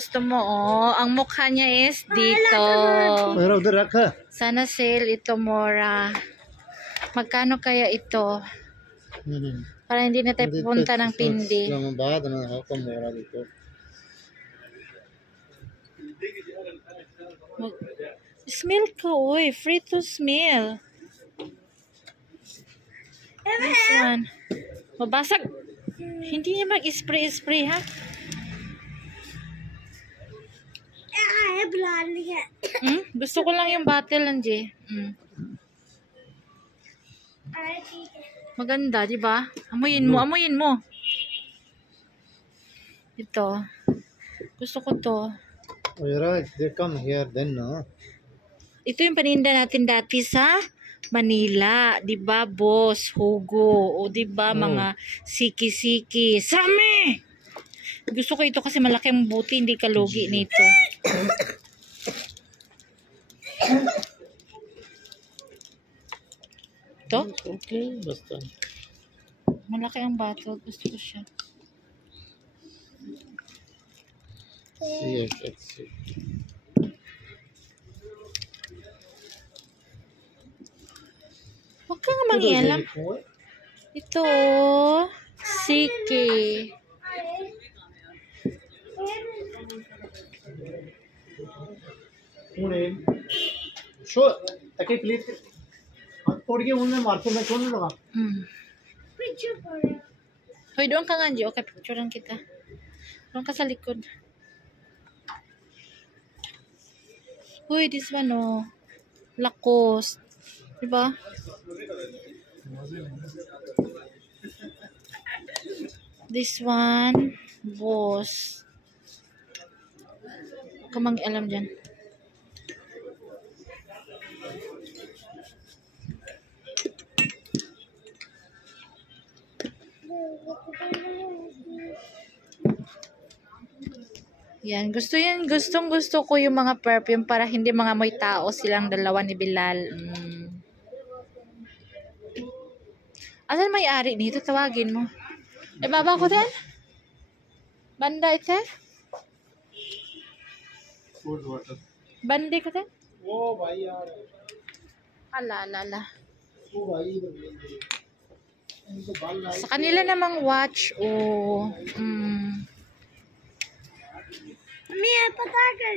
gusto mo, oh. Ang mukha niya is dito. Sana sale ito, Mora. Magkano kaya ito? Para hindi na tayo pupunta ng Pindi. Smell ka, uy. Free to smell. This one. Mabasag. Hindi niya mag-spray-spray, ha? Gusto ko lang yung bottle, Angie. Maganda, di ba? Amuyin mo, amuyin mo. Ito. Gusto ko to. Oh, you're right. They come here then, no? Ito yung paninda natin dati sa Manila, 'di ba, boss? Hugo, o 'di ba mga siki-siki. Sami! Gusto ko ito kasi malaki ang buti, hindi kalugi nito. Ito? Okay, basta. Malaki ang bottle, gusto ko siya. See, let's see. Huwag ka nga mangialam. Ito, siki. Sure. Okay, please. Port ke unne marto na kung ano ba? Hoy, doon ka nga, Angie. Okay, picturean kita. Doon ka sa likod. Uy, this one, oh. Lacoste. Diba? This one, Boss. Huwag ka mang-alam dyan. Yan, gustong gusto ko yung mga perfume para hindi mga moy tao silang dalawa ni Bilal. Asan may-ari nito? Tawagin mo. Baba ko din? Banda ito? Food water. Bandi ko din? Oh, bhai yaar. Ala. Oh, bhai. Sa kanila namang watch,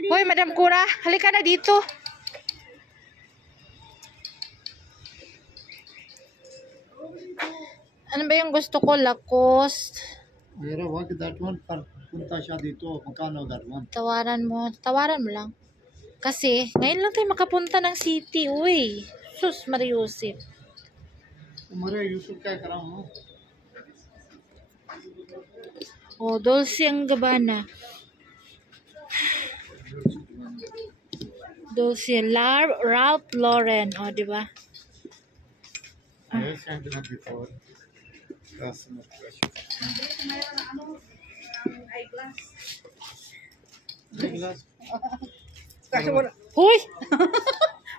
Hoy, Madam Kura, halika na dito. Ano ba yung gusto ko? Lacoste. Mera wag that one par punta siya dito. Magkano that one? Tawaran mo lang. Kasi, ngayon lang tayo makapunta ng city, uy. Sus, Mariusip. Mara Yusuf kaya kara mo? Oh, Dolce & Gabbana. Dolce, Ralph Lauren. Oh, di ba? Yes, I did before. That's not pressure. Eyeglass. Kasi wala. Hoy!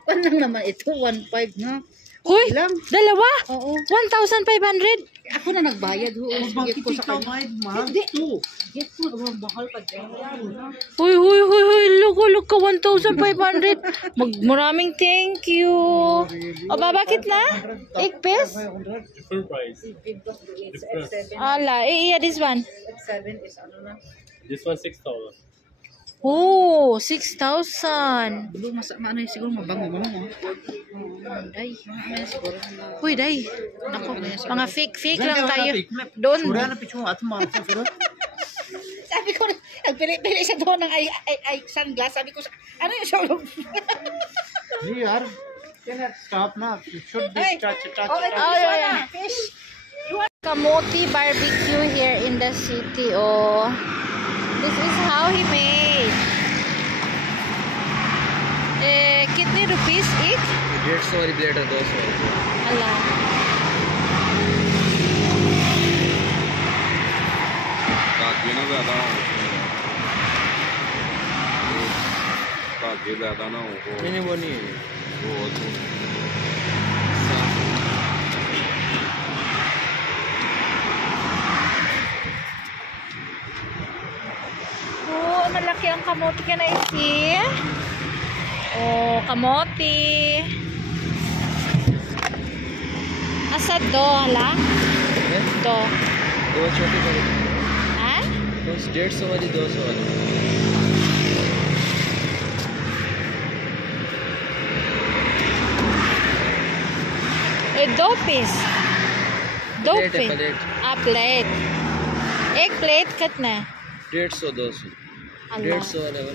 Ano lang naman ito? 1.5 na. Hoy! Lang. Dalawa! Oo. 1,500! Ako na nagbayad. Bakit Ko sa ikaw kanya. bayad mahal? Hindi. Get ko. Mahal pa dyan. Hoy! Look ka, 1,500! Maraming thank you! O, bakit na? 8 pesos? Different price. Ala, iya, this one. F7 is ano na. This one 6,000. Oh, 6,000. Siguro ano yun, siguro mabango mo. Day. Siguro. Huy, day. Ako, mga fake lang kayo. Doon. Surya na pichu at mo. Sabi ko, nagpili-pili siya doon ng ay sunglass. Sabi ko, ano yung showroom? Ji yaar. Cannot stop na. It should be touch. Oh, yeah. Fish. Kamuti barbecue here in the city. Oh, this is how he made. Kitne rupees each? 150 वाली प्लेट है 200। Allah. ताकि ना ज़्यादा हो। ताकि ज़्यादा ना हो। नहीं वो नहीं है। वो तो Oh, malaki ang kamote ka na isi. Oh, kamote. Asa do, hala? Do. 2 छोटे बड़े Ha? 150 वाली 200 वाली Eh, 2 piece. 2 प्लेट है piece. Plate plate. एक प्लेट कितना? 150 200 Allah. 150 वाला 150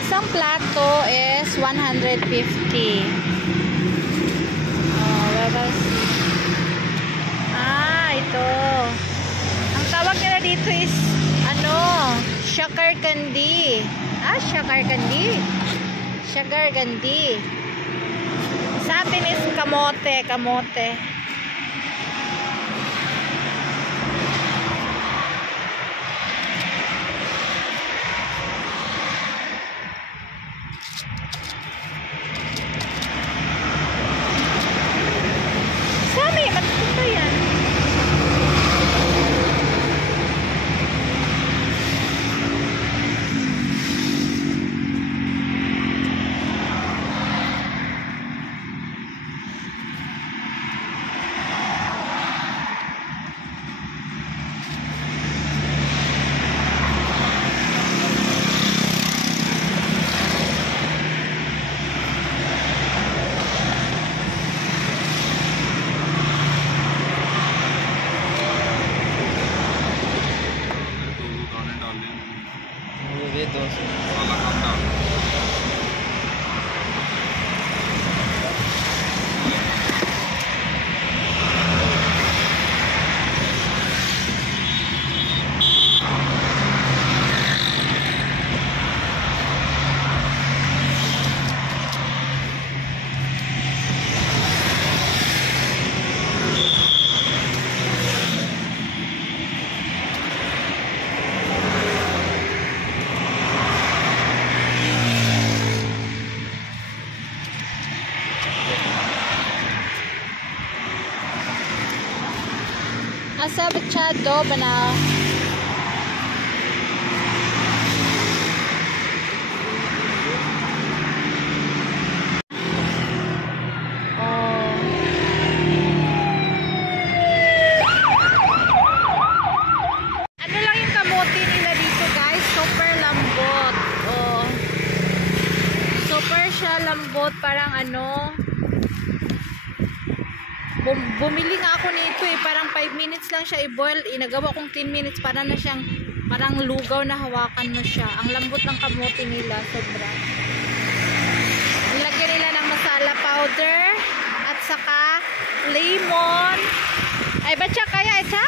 Isang plato is 150. Oh, babas. Ito. Ang tawag nila dito is sugar candy. Sugar candy. Sugar candy. Sa atin is kamote, kamote. Sami, matutupa yan. ये 200 वाला खाता Asa bcha do बनाओ Ano lang yung kamote nila dito, guys? Super lambot. Oh. Super siya lambot, parang bumili nga ako nito parang 5 minutes lang siya i-boil, inagawa kong 10 minutes para na siyang parang lugaw na hawakan mo siya. Ang lambot ng kamote nila, sobra. Nilagyan nila ng masala powder at saka lemon. Ay, ba't kaya ito?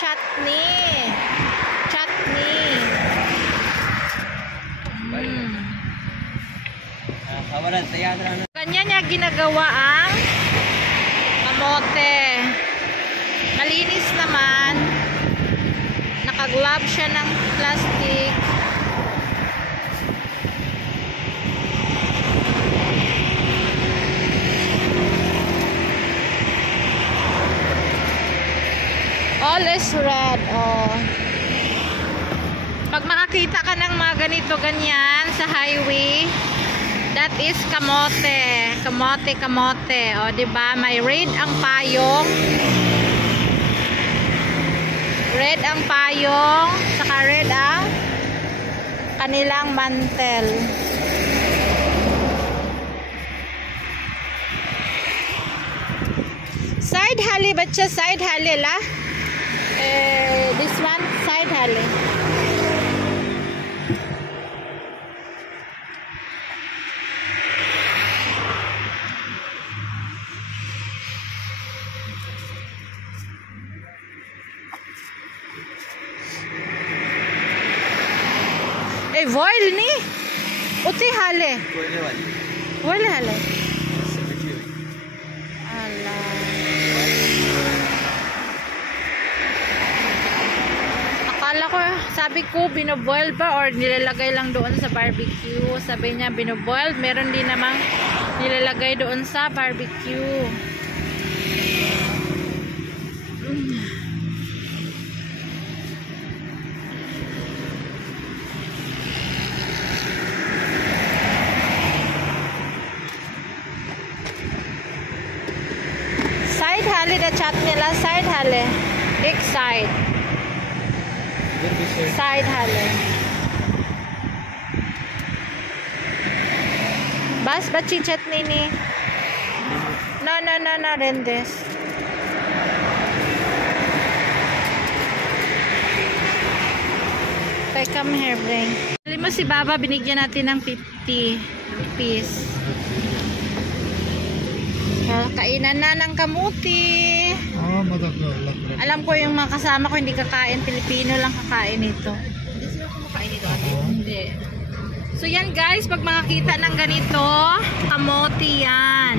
Chutney. Ganyan niya ginagawa ang kamote. Malinis naman. Nakaglove siya ng plastic. All is red. Oh. Pag makakita ka ng mga ganito ganyan sa highway, that is kamote. Kamote. O, diba? May red ang payong. Red ang payong. Saka red ang kanilang mantel. Side hali ba siya? Side hali la? This one, side hali. Boil ni uti hale boil hale ala akala ko sabi ko binoboil pa or nilalagay lang doon sa barbecue. Sabi niya binoboil, meron din namang nilalagay doon sa barbecue. the chutney la side hale. Big side. इधर भी side. Side hale. Bas bachi chutney ni. No, Rendes. Okay, come here, bring. Alam mo si Baba, binigyan natin ng 50 rupees. Kainan na ng kamuti. Alam ko yung mga kasama ko hindi kakain. Pilipino lang kakain ito. Hindi. So yan guys, pag makakita ng ganito, kamote yan.